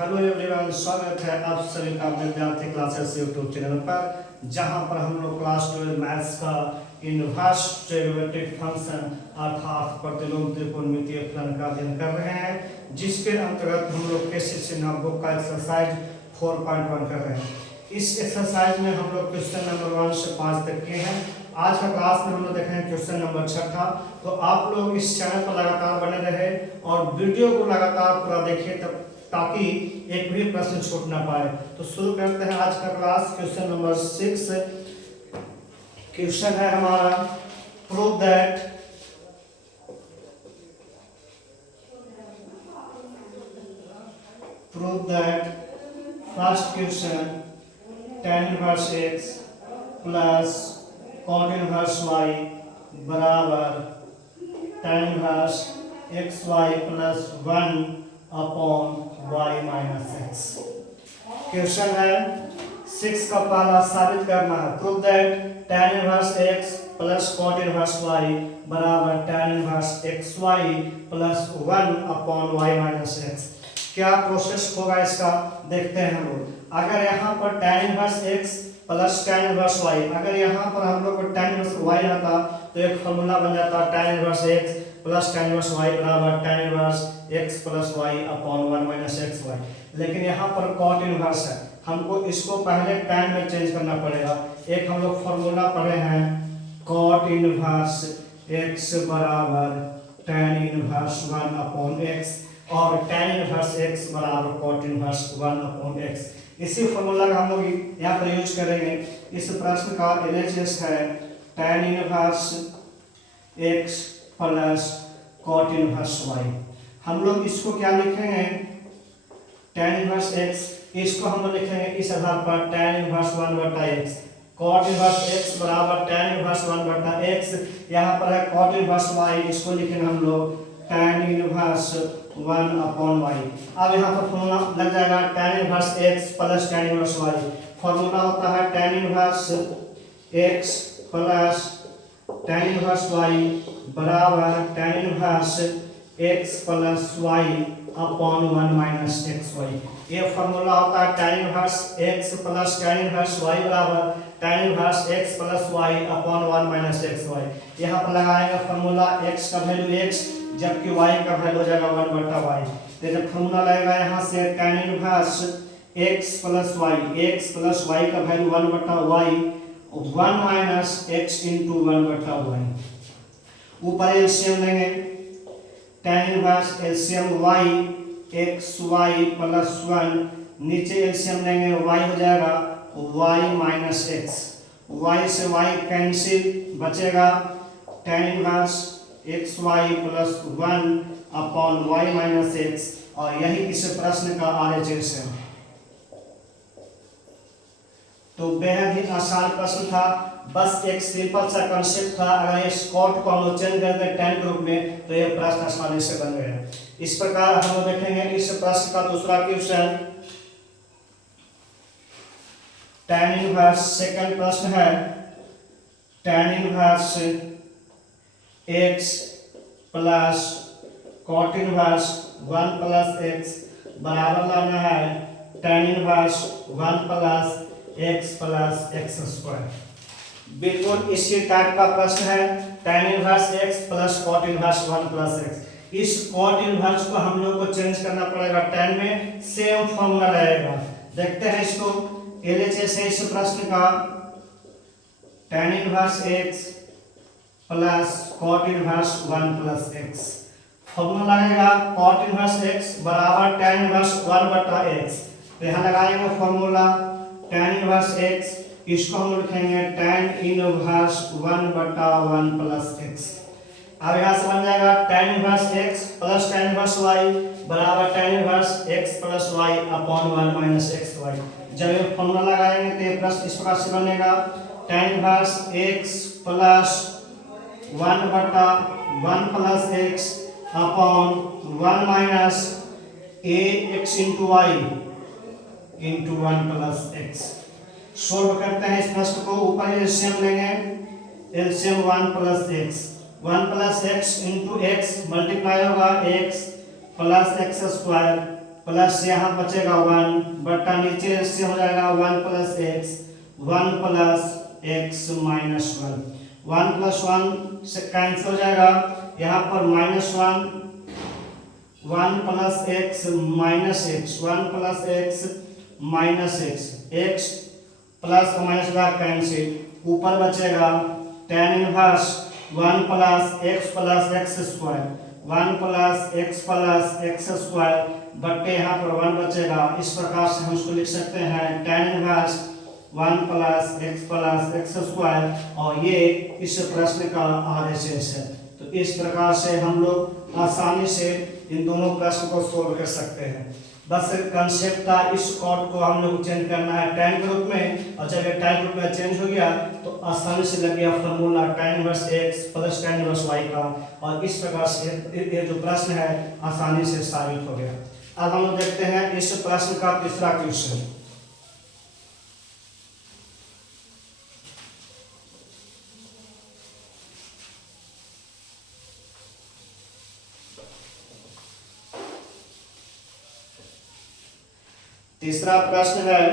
Hello everyone, स्वागत है आप सभी का विद्यार्थी क्लासेस यूट्यूब चैनल पर, जहां पर हम लोग क्लास 12 मैथ्स का इनवर्स डेरिवेटिव फंक्शन अर्थात प्रतिलोम त्रिकोणमितीय फलन का अध्ययन कर रहे हैं, जिसके अंतर्गत हम लोग केसीसी नोटबुक का एक्सरसाइज 4.1 कर रहे हैं। इस एक्सरसाइज में हम लोग क्वेश्चन नंबर 1 से 5 तक के हैं। आज का क्लास में हम लोग देखेंगे क्वेश्चन नंबर 6। तो आप लोग इस चैनल पर लगातार बने रहे और वीडियो को लगातार पूरा देखिए, तब ताकि एक भी प्रश्न छूट ना पाए। तो शुरू करते हैं आज का क्लास। क्वेश्चन नंबर 6 क्वेश्चन है हमारा, prove that first question tan inverse x plus cot inverse y बराबर tan inverse xy plus 1 upon y minus x. Question है 6 का पहला साबित करना है, prove that tan inverse x plus cot inverse y बराबर tan inverse xy plus 1 upon y minus x. क्या process होगा इसका देखते हैं हम लोग। अगर यहाँ पर tan inverse x plus tan inverse y, अगर यहाँ पर हम लोग को tan इनवर्स y रहता तो एक फॉर्मूला बन जाता tan inverse x plus tan inverse y बराबर tan inverse x plus y upon 1 minus x y. लेकिन यहाँ पर cot इनवर्स है, हमको इसको पहले tan में चेंज करना पड़ेगा। एक हम लोग फॉर्मूला पढ़े हैं cot इनवर्स x बराबर tan इनवर्स 1 अपॉन x और tan इनवर्स x बराबर cot इनवर्स 1 अपॉन x। इसी फॉर्मूला का हम लोग यहाँ पर यूज करेंगे। इस प्रश्न का LHS है tan inverse x plus cot inverse y। हम लोग इसको क्या लिखेंगे, tan इनवर्स x, इसको हम लोग लिखेंगे इस आधार पर tan इनवर्स 1 बटा x, cot इनवर्स x बराबर tan इनवर्स 1 बटा x। यहाँ पर है cot इनवर्स y, इसको लिखेंगे हम लोग tan इनवर्स 1 अपॉन y। अब यहाँ पर फॉर्मूला लग जाएगा tan inverse x plus tan inverse y। Formula होता है tan inverse x plus tan inverse y बराबर tan inverse x plus y upon 1 minus x y. ये फॉर्मूला होता है tan inverse x plus tan inverse y बराबर tan inverse x plus y upon 1 minus x y. यहाँ पर लगाएंगे formula x का value x, जबकि y का वैल्यू हो जाएगा 1 बटा y। तो जब फॉर्मूला लगेगा यहाँ से tan inverse x plus y का वैल्यू 1 बटा y, 1 माइनस x इंटू 1 बटा y। ऊपर एलसीएम लेंगे, tan inverse LCM y x y plus 1, नीचे एलसीएम लेंगे y हो जाएगा y माइनस x, y से y कैंसिल, बचेगा tan inverse x y plus 1 upon y minus x. और यही इस प्रश्न का RHS है। तो बेहद ही आसान प्रश्न था, बस एक सिंपल सा कंसेप्ट था। अगर इस कॉट को हम लोग चेंज कर दें tan ग्रुप में तो यह प्रश्न आसानी से बन गया। इस प्रकार हम लोग देखेंगे इस प्रश्न का दूसरा क्वेश्चन, tan इनवर्स, सेकंड प्रश्न है tan inverse x plus cot inverse 1 plus x बराबर लाना है tan inverse 1 plus x plus x square. बिल्कुल इसी टाइप का प्रश्न है, tan inverse x plus cot inverse 1 plus x। इस cot इनवर्स को हम लोग को चेंज करना पड़ेगा tan में, सेम फॉर्मूला रहेगा। देखते हैं इसको, LHS है इस प्रश्न का tan inverse x plus cot inverse 1 plus x। Formula लगेगा cot इनवर्स x बराबर tan इनवर्स 1 बटा x। तो यहाँ लगाएंगे फॉर्मूला tan इनवर्स x, इसको हम लिखेंगे tan इनवर्स 1 बटा 1 प्लस x। अब यहाँ से बन जाएगा tan inverse x plus tan inverse y बराबर tan inverse x plus y upon 1 minus x y. जब ये फॉर्मूला लगाएंगे तो ये प्रश्न इस प्रकार से बनेगा tan इनवर्स x प्लस 1 बटा 1 plus x upon 1 minus a x into y into 1 plus x। Solve करते हैं इस प्रश्न को। ऊपर एलसीएम लेंगे, LCM 1 plus x into x multiply होगा x plus x square plus यहाँ बचेगा 1 बट्टा नीचे से हो जाएगा 1 plus x 1 plus x minus 1 plus 1 से कैंसिल हो जाएगा। यहाँ पर -1 1 plus x minus x 1 plus x minus x plus minus का कैंसिल ऊपर बचेगा tan inverse 1 plus x square 1 plus x square बट्टे यहाँ पर 1 बचेगा। इस प्रकार से हम उसको लिख सकते हैं tan inverse 1 plus x square और ये इस प्रश्न का RHS है। तो इस प्रकार से हम लोग आसानी से इन दोनों प्रश्न को सोल्व कर सकते हैं। बस कंसेप्ट था इस कॉर्ड को हम लोग चेंज करना है tan के रूप में, और जब ये tan के रूप में चेंज हो गया तो आसानी से लग गया formula tan inverse x plus tan inverse y का, और इस प्रकार से ये जो प्रश्न है आसानी से साबित हो गया। अब हम लोग देखते हैं इस प्रश्न का तीसरा क्वेश्चन। तीसरा प्रश्न है,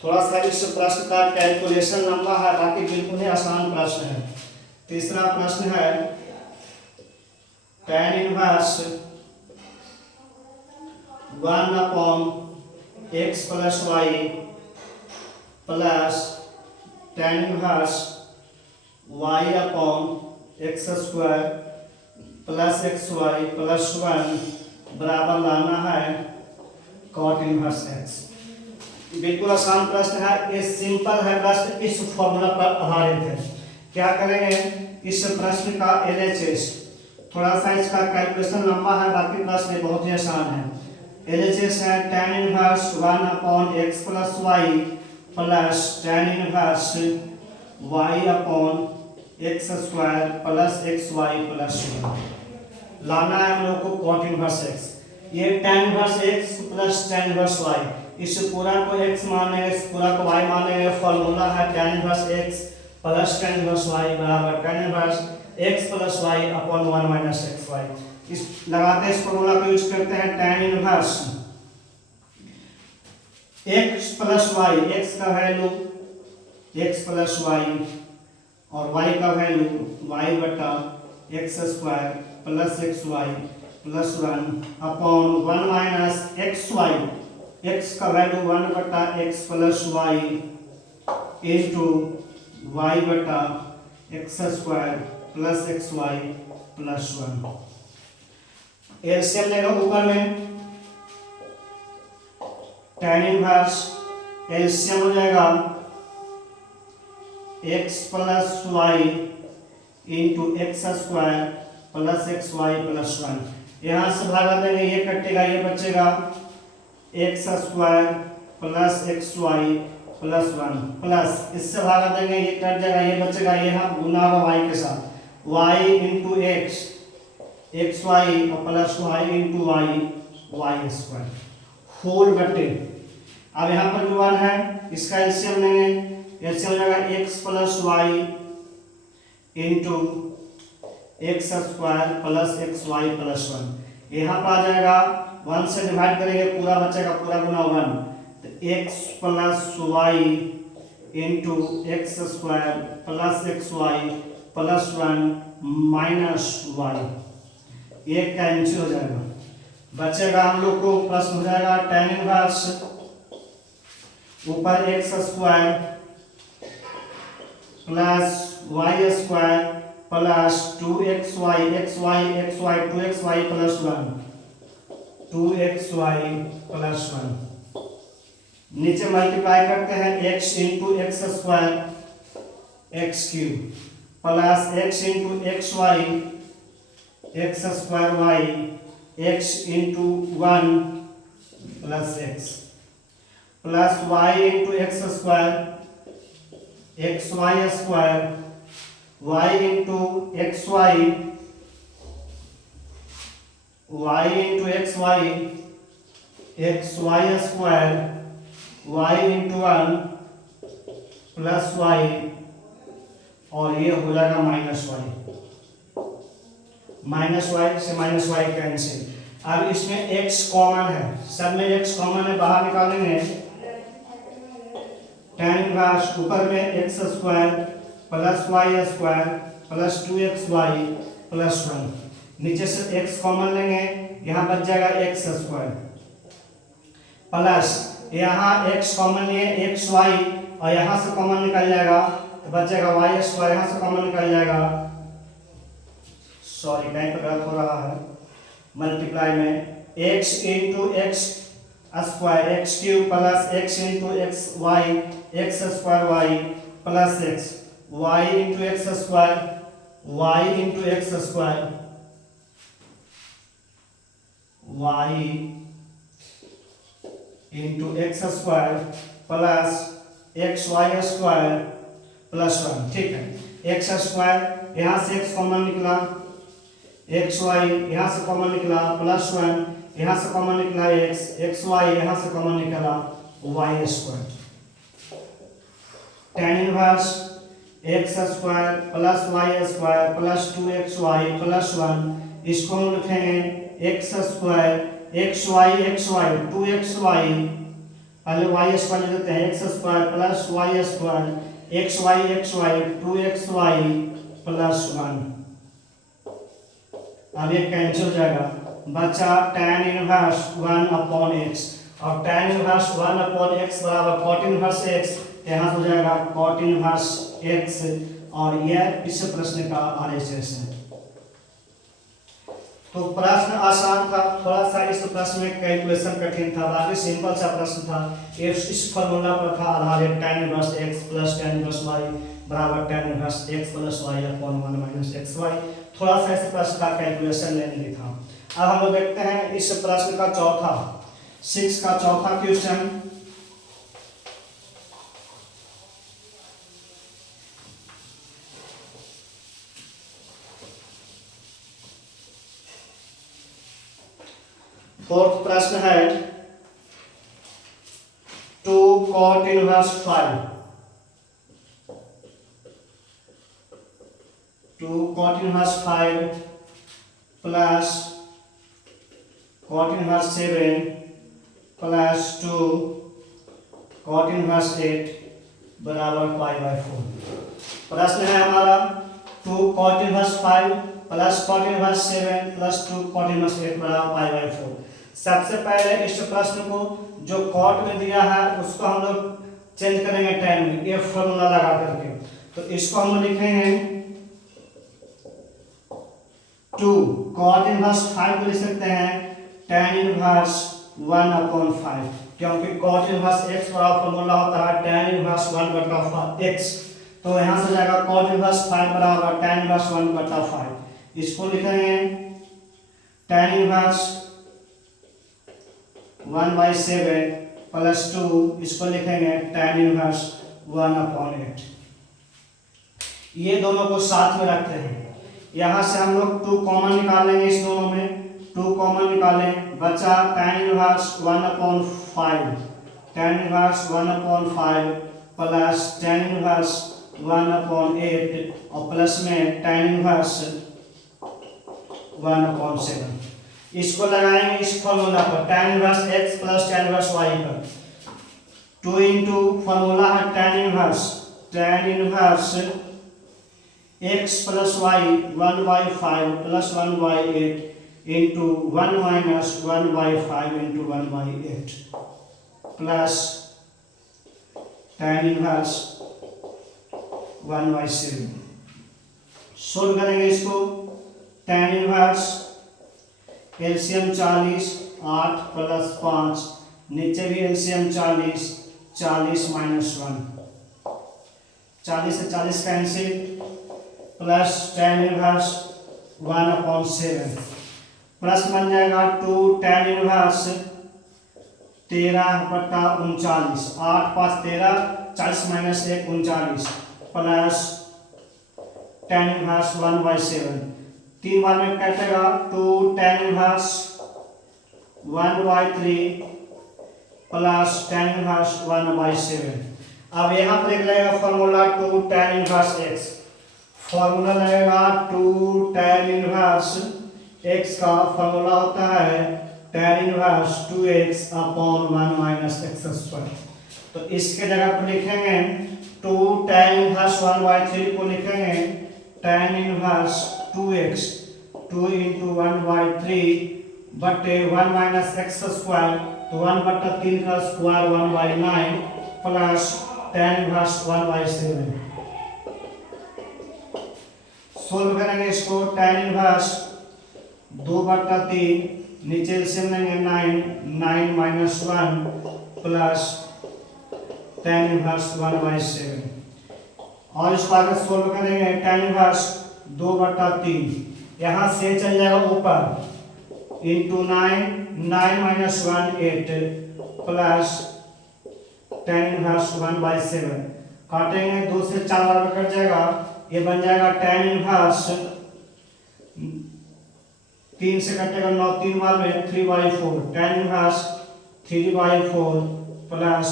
थोड़ा सा इस प्रश्न का कैलकुलेशन लंबा है, बाकी बिल्कुल ही आसान प्रश्न है। तीसरा प्रश्न है tan inverse 1 upon x plus y plus tan inverse y upon x square plus x y plus 1 बराबर लाना है cot इनवर्स x। बिल्कुल आसान प्रश्न है, ये सिंपल है, बस इस फॉर्मूला पर आधारित है। क्या करेंगे, इस प्रश्न का LHS, थोड़ा सा इसका कैलकुलेशन लंबा है, बाकी प्रश्न बहुत ही आसान है। LHS है tan inverse 1 upon x plus y plus tan inverse y upon x square plus x y plus 1 लाना है हम लोग को cot इनवर्स x। ये tan inverse x plus tan inverse y, इस पूरा को x मानेंगे, इस पूरा को y मानेंगे। फॉर्मूला है tan inverse x plus tan inverse y बराबर tan inverse x plus y upon 1 minus x y. इस लगाते हैं, इस फॉर्मूला को यूज करते हैं। tan inverse x plus y, x का वैल्यू x प्लस y और y का वैल्यू y बटा x square plus x y plus 1 upon 1 minus x y, x का वैल्यू 1 बटा x plus y into y बटा x square plus x y plus 1। LCM लेगा ऊपर में tan inverse, LCM हो जाएगा x plus y into x square plus x y plus 1। यहाँ से भागा देंगे, ये कटेगा, ये बचेगा x square plus x y plus 1 plus इससे भागा देंगे, ये कट जाएगा, ये बचेगा, ये हम गुना होगा वाई के साथ, y into x x y और plus y into y y square whole बटे। अब यहाँ पर 1 है, इसका एलसीएम लेंगे, एलसीएम जाएगा x plus y into x square plus x y plus 1। यहाँ पर आ जाएगा 1 से डिवाइड करेंगे, पूरा बचेगा, पूरा गुना 1, तो x plus y into x square plus x y plus 1 minus y, ये कैंसिल हो जाएगा। बचेगा हम लोग को प्रश्न हो जाएगा tan इनवर्स ऊपर x square plus y square plus 2xy x y 2xy plus 1 2xy plus 1। नीचे मल्टीप्लाई करते हैं x into x square x cube plus x into x y x square y x into 1 plus x plus y into x square x y square y into x y into x y x y square y into 1 plus y और ये हो जाएगा minus Y से minus Y cancel. अब इसमें x common है, सब में x कॉमन है, बाहर निकालेंगे tan इनवर्स ऊपर में x square plus y square plus 2xy plus 1, नीचे से x कॉमन लेंगे, यहाँ बच जाएगा x स्क्वायर प्लस यहाँ x कॉमन लिए xy और यहाँ से कॉमन निकल जाएगा तो बच जाएगा y स्क्वायर, यहाँ से कॉमन निकल जाएगा, सॉरी कहीं पर गलत हो रहा है, मल्टीप्लाई में x into x square x cube plus x into x y x square y plus x y into x square y into x square y into x square plus x y square plus 1। ठीक है, x square यहाँ से x common निकला, x y यहाँ से common निकला plus 1, यहाँ से कॉमन निकला एक्स वाई यहाँ से कॉमन निकला y square. tan inverse x square plus y square plus 2xy plus 1, इसको हम लिखेंगे x square x y 2xy, पहले वाई स्क्वायर ले लेते हैं, x square plus y square x y 2xy plus 1। अब ये कैंसिल हो जाएगा, बचा tan इनवर्स 1/x और tan इनवर्स 1/x बराबर cot इनवर्स x, यहाँ हो जाएगा cot इनवर्स x और यह इस प्रश्न का RHS है। तो प्रश्न आसान था, थोड़ा सा इस प्रश्न में कैलकुलेशन कठिन था, बाकी सिंपल सा प्रश्न था। इस फॉर्मूला पर था आधारित tan inverse x plus tan inverse y बराबर tan inverse x plus y upon 1 minus xy। थोड़ा सा इस प्रश्न का कैलकुलेशन लेने था। अब हम लोग देखते हैं इस प्रश्न का चौथा 6 का चौथा क्वेश्चन। फोर्थ प्रश्न है 2 cot inverse 5, 2 cot inverse 5 plus cot inverse 7 plus 2 cot inverse 8 बराबर π/4। प्रश्न है हमारा 2 cot inverse 5 plus cot inverse 7 plus 2 cot inverse 8 बराबर π/4। सबसे पहले इस प्रश्न को जो cot में दिया है उसको हम लोग चेंज करेंगे tan में, ये फॉर्मूला लगा करके, तो इसको हम लिखेंगे 2 cot इनवर्स 5 लिख सकते हैं tan इनवर्स 1/5, क्योंकि cot इनवर्स x वाला फॉर्मूला होता है tan इनवर्स 1/x, तो यहाँ से जाएगा cot इनवर्स 5 बराबर tan इनवर्स 1/5। इसको लिखेंगे tan इनवर्स 1/7 प्लस 2, इसको लिखेंगे tan इनवर्स 1/8। ये दोनों को साथ में रखते हैं, यहाँ से हम लोग 2 कॉमन निकालेंगे, इस दोनों में 2 कॉमन निकालें, बचा tan inverse 1/5, tan inverse 1/5 plus tan inverse 1/8 और प्लस में tan इनवर्स 1/7। इसको लगाएंगे इस फॉर्मूला पर tan inverse x plus tan inverse y पर, 2 इंटू फॉर्मूला है tan inverse x plus y 1/5 plus 1/8 into 1 minus 1/5 into 1/8 plus tan inverse 1/7। Solve करेंगे इसको, tan इनवर्स एलसीएम 40 8 प्लस 5, नीचे भी एलसीएम 40 40 माइनस 1, 40 से 40 कैंसिल प्लस tan इनवर्स 1/7। प्रश्न बन जाएगा 2 tan inverse 13/39, 8 5 13 40 minus 1 39 plus tan inverse 1/7। 3 बार में कटेगा, 2 tan inverse 1/3 plus tan inverse 1/7। अब यहाँ पर एक लगेगा formula 2 tan inverse x, formula लगेगा 2 tan इनवर्स x का फॉर्मूला होता है tan inverse 2x upon 1 minus x square. तो इसके जगह पर लिखेंगे 2 tan इनवर्स 1/3 को लिखेंगे tan इनवर्स 2x 2 इंटू 1/3 बटे 1 माइनस एक्स स्क्वायर, तो 1/3 का square 1/9 plus tan inverse 1/7। Solve करेंगे इसको tan इनवर्स 2/3 नीचे से लेंगे 9 माइनस 1 प्लस tan इनवर्स 1/7। और इसको आगे सोल्व करेंगे tan इनवर्स 2/3 यहाँ से चल जाएगा ऊपर into 9 minus 1 8 plus tan inverse 1/7। काटेंगे 2 से 4 बार कट जाएगा, ये बन जाएगा tan इनवर्स 3 से कटेगा 9 3 बार में 3/4 tan inverse 3/4 plus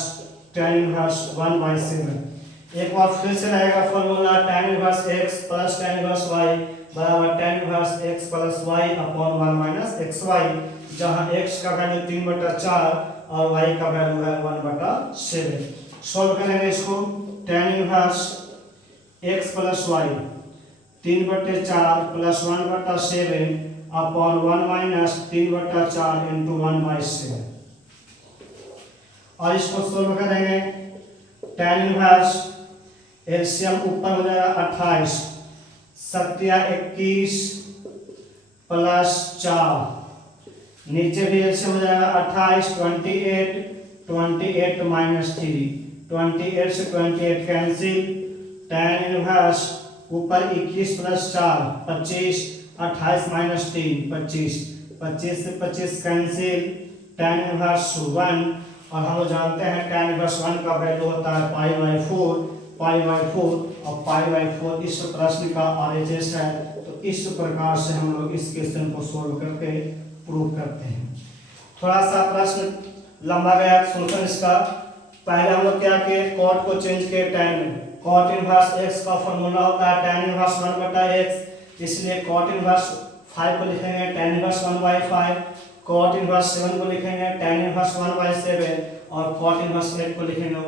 tan inverse 1/7। एक बार फिर से रहेगा formula tan inverse x plus tan inverse y बराबर tan inverse x plus y upon 1 minus xy, जहां x का वैल्यू 3/4 और y का वैल्यू है 1/7। सॉल्व करेंगे इसको tan inverse x plus y 3/4 plus 1/7 upon 1 minus 3/4 into 1/7। और इसको सोल्व करेंगे tan इनवर्स एलसीएम ऊपर हो जाएगा 28 7 या 21 प्लस 4, नीचे भी एलसीएम हो जाएगा 28 28 माइनस 3 28 से 28 कैंसिल, tan इनवर्स ऊपर 21 प्लस 4 25 28 माइनस 3 25 25 से 25 कैंसिल, tan इनवर्स 1। और हम जानते हैं tan इनवर्स 1 का वैल्यू होता है पाई/4 और पाई/4 इस प्रश्न का RHS है। तो इस प्रकार से हम लोग इस क्वेश्चन को सोल्व करके प्रूव करते हैं। थोड़ा सा प्रश्न लंबा गया सोल्यूशन इसका। पहले हम लोग क्या किए, कॉट को चेंज किए tan में। कॉट इनवर्स x का फॉर्मूला होता है tan इनवर्स 1/x, इसलिए कॉट इनवर्स 5 को लिखेंगे tan इनवर्स 1/5, कॉट इनवर्स 7 को लिखेंगे tan इनवर्स 1/7 और कॉट इनवर्स 8 को लिखेंगे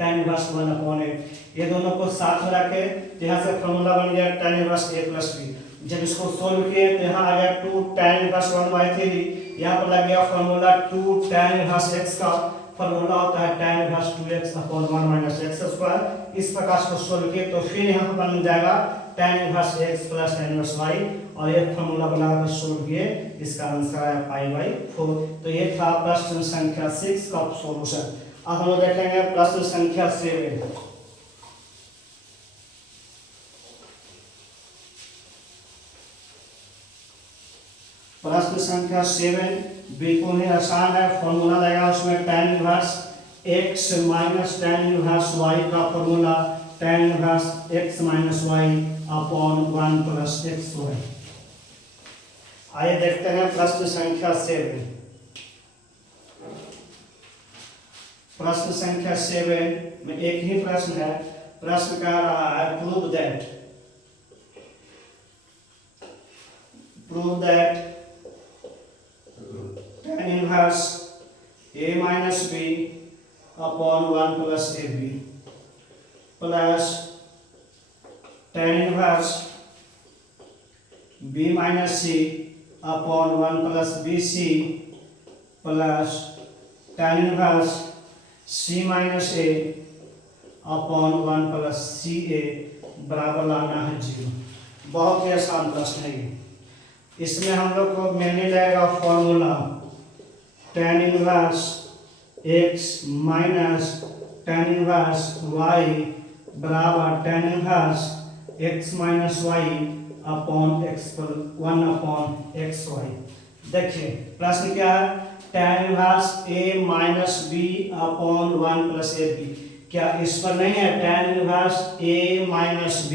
tan इनवर्स 1/8। ये दोनों को साथ में रखे तो यहाँ से फॉर्मूला बन गया tan inverse a plus b। जब इसको सोल्व किए तो यहाँ आ गया 2 tan इनवर्स 1/3, यहाँ पर लग गया फॉर्मूला 2 tan इनवर्स x का फॉर्मूला होता है tan inverse 2x upon 1 minus x square. इस प्रकार से सोल्व किए तो फिर यहाँ पर बन जाएगा tan inverse x plus tan inverse y, और ये फॉर्मूला बनाकर सोल्व किए, इसका आंसर आया पाई/4। तो ये था प्रश्न संख्या 6 का सॉल्यूशन। अब हम लोग देखेंगे प्रश्न संख्या 7। प्रश्न संख्या 7 बिल्कुल ही आसान है। फॉर्मूला लगा उसमें tan inverse x minus tan inverse y का formula tan inverse x minus y upon 1 plus xy। आइए देखते हैं प्रश्न संख्या 7। प्रश्न संख्या 7 में एक ही प्रश्न है। प्रश्न कह रहा है prove that tan inverse a minus b upon 1 plus ab plus tan inverse b minus c upon 1 plus bc plus tan inverse c minus a upon 1 plus ca बराबर लाना है 0। बहुत ही आसान प्रश्न है ये। इसमें हम लोग को मिलने लगेगा formula tan inverse x minus tan inverse y बराबर tan inverse x minus y upon x1 upon xy। देखिए प्रश्न क्या है, tan inverse a minus b upon 1 plus ab। क्या इस पर नहीं है tan inverse a minus b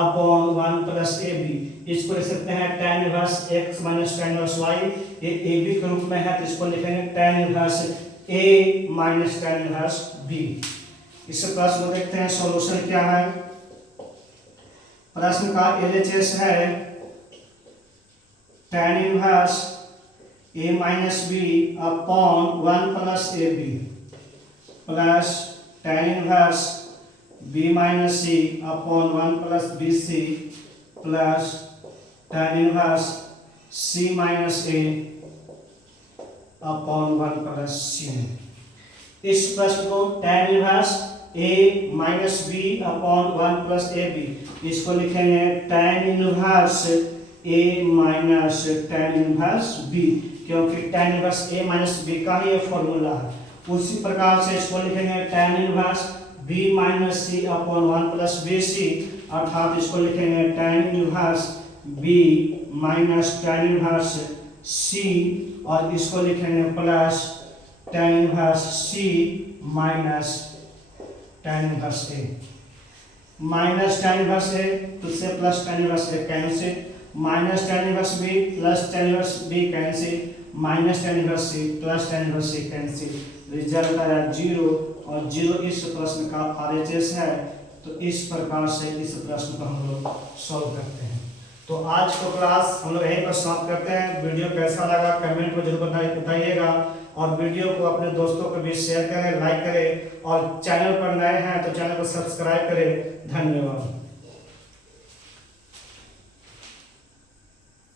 upon 1 plus ab। इसको लिख सकते हैं tan inverse x minus tan inverse y, ये ab के रूप में है तो इसको लिखेंगे tan inverse a minus tan inverse b। इस प्रश्न को देखते हैं सॉल्यूशन क्या है। प्रश्न का LHS है tan inverse a minus b upon 1 plus ab plus tan inverse b minus c upon 1 plus bc plus tan inverse c minus a upon 1 plus c। इस प्रश्न को tan inverse a minus B upon 1 plus A B, इसको लिखेंगे tan inverse a minus tan inverse b, क्योंकि tan inverse a minus b का ही formula है। उसी प्रकार से इसको लिखेंगे tan inverse b minus c upon 1 plus B C, अर्थात इसको लिखेंगे tan inverse b minus tan inverse c, और इसको लिखेंगे plus tan inverse c minus tan inverse a। Minus tan inverse a तो से plus tan inverse a cancel, minus tan inverse b plus tan inverse b cancel, minus tan inverse c plus tan inverse c cancel. Result आया 0, और 0 इस प्रश्न का RHS है। तो इस प्रकार से इस प्रश्न को हम लोग सॉल्व करते हैं। तो आज को क्लास हम लोग यहीं पर समाप्त करते हैं। वीडियो कैसा लगा कमेंट में जरूर बताइएगा, और वीडियो को अपने दोस्तों को भी शेयर करें, लाइक करें, और चैनल पर नए हैं तो चैनल को सब्सक्राइब करें। धन्यवाद।